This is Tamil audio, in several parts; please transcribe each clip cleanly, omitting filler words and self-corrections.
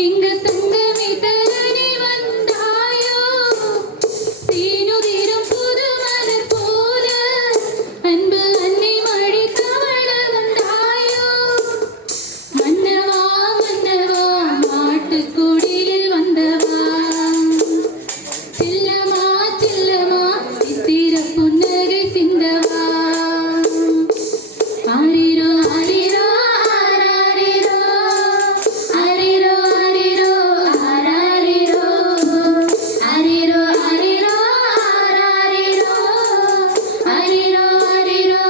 இங்கு தங்கமே தரணி வந்தாயோ தீனுதிரும் புது மலர் போல அன்பு அன்னை மழை தவழ வந்தாயோ மன்னவா மன்னவா மாட்டுக்குடியில் வந்தவா சில்லமா சில்லமா சித்திர புன்னகை சிந்தவா ஆரிரோ ஆரிரோ ஆராரிரோ ஆரிரோ ஆரிரோ ஆராரிரோ ஆரிரோ ஆரிரோ ஆராரிரோ ஆரிரோ ஆரிரோ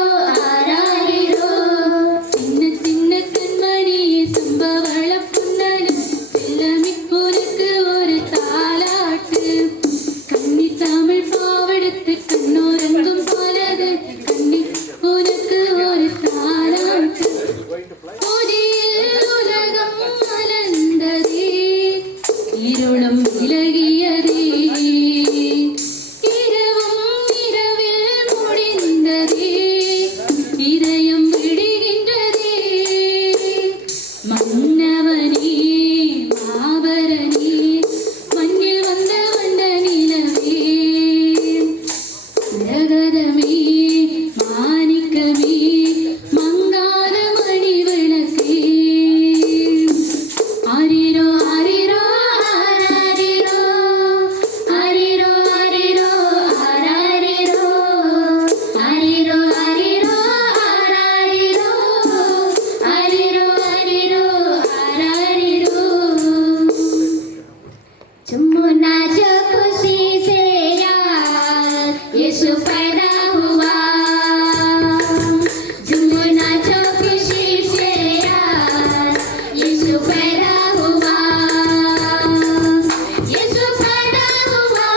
ஆராரிரோ சின்ன சின்ன கண்மணியே சம்பவள புன்னகை செல்லமிப்புனுக்கு ஒரு தாலாட்டு கன்னி தமிழ் பாவெடுத்து கண்ணோரங்கும் போலது கன்னி உனக்கு ஒரு தாலாட்டு புதிய உலகம் மலர்ந்ததே இருளும் விலகியதே இரவும் இரவில் முடிந்ததே இதயம் விடுகின்றதே மன்னவனே மாபரனே மண்ணில் வந்த வந்த நிலவே ஜகதமே மாணிக்கமே மங்காத மணி விளக்கே ஆரிரோ ஆரிரோ ஆராரிரோ ஆரிரோ ஆரிரோ ஆராரிரோ ஆரிரோ ஆரிரோ ஆராரிரோ ஆரிரோ ஆரிரோ ஆராரிரோ झूमो नाचो खुशी से यार यीशु पैदा हुआ झूमो नाचो खुशी से यार यीशु पैदा हुआ यीशु पैदा हुआ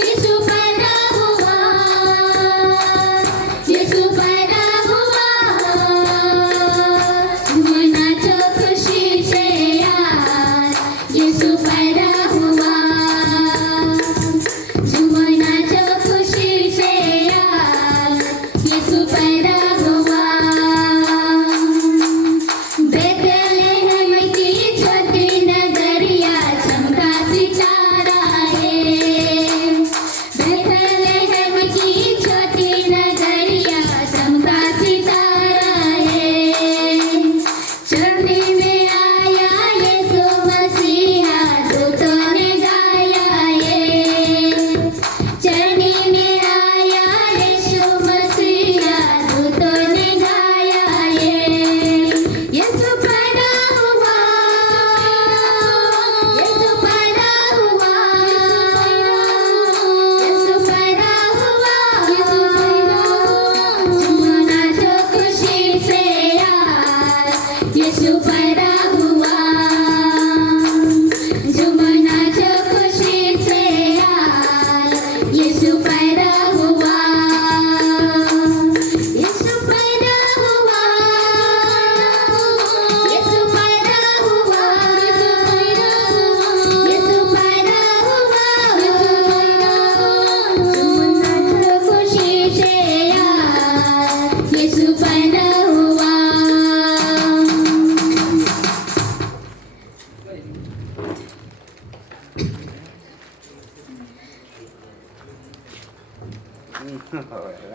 यीशु पैदा हुआ यीशु पैदा हुआ झूमो नाचो खुशी से यार यीशु पैदा हुआ झूमो नाचो खुशी से यार यीशु पैदा हुआ बेथलेहम की छोटी नगरिया चमका सितारा है बेथलेहम की छोटी नगरिया चमका सितारा है चढ़ने में आया यीशु मसीहा दूतों ने गाया ये चढ़ने में आया यीशु मसीहा दूतों ने गाया ये यीशु पैदा हुआ यीशु पैदा हुआ यीशु पैदा हुआ यीशु पैदा झूमो नाचो खुशी से यार यीशु पैदा हुआ झूमो नाचो खुशी से यार यीशु पैदा हुआ यीशु पैदा हुआ यीशु पैदा हुआ यीशु पैदा हुआ झूमो नाचो खुशी से यार यीशु पैदा हुआ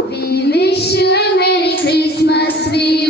We wish you a Merry Christmas. We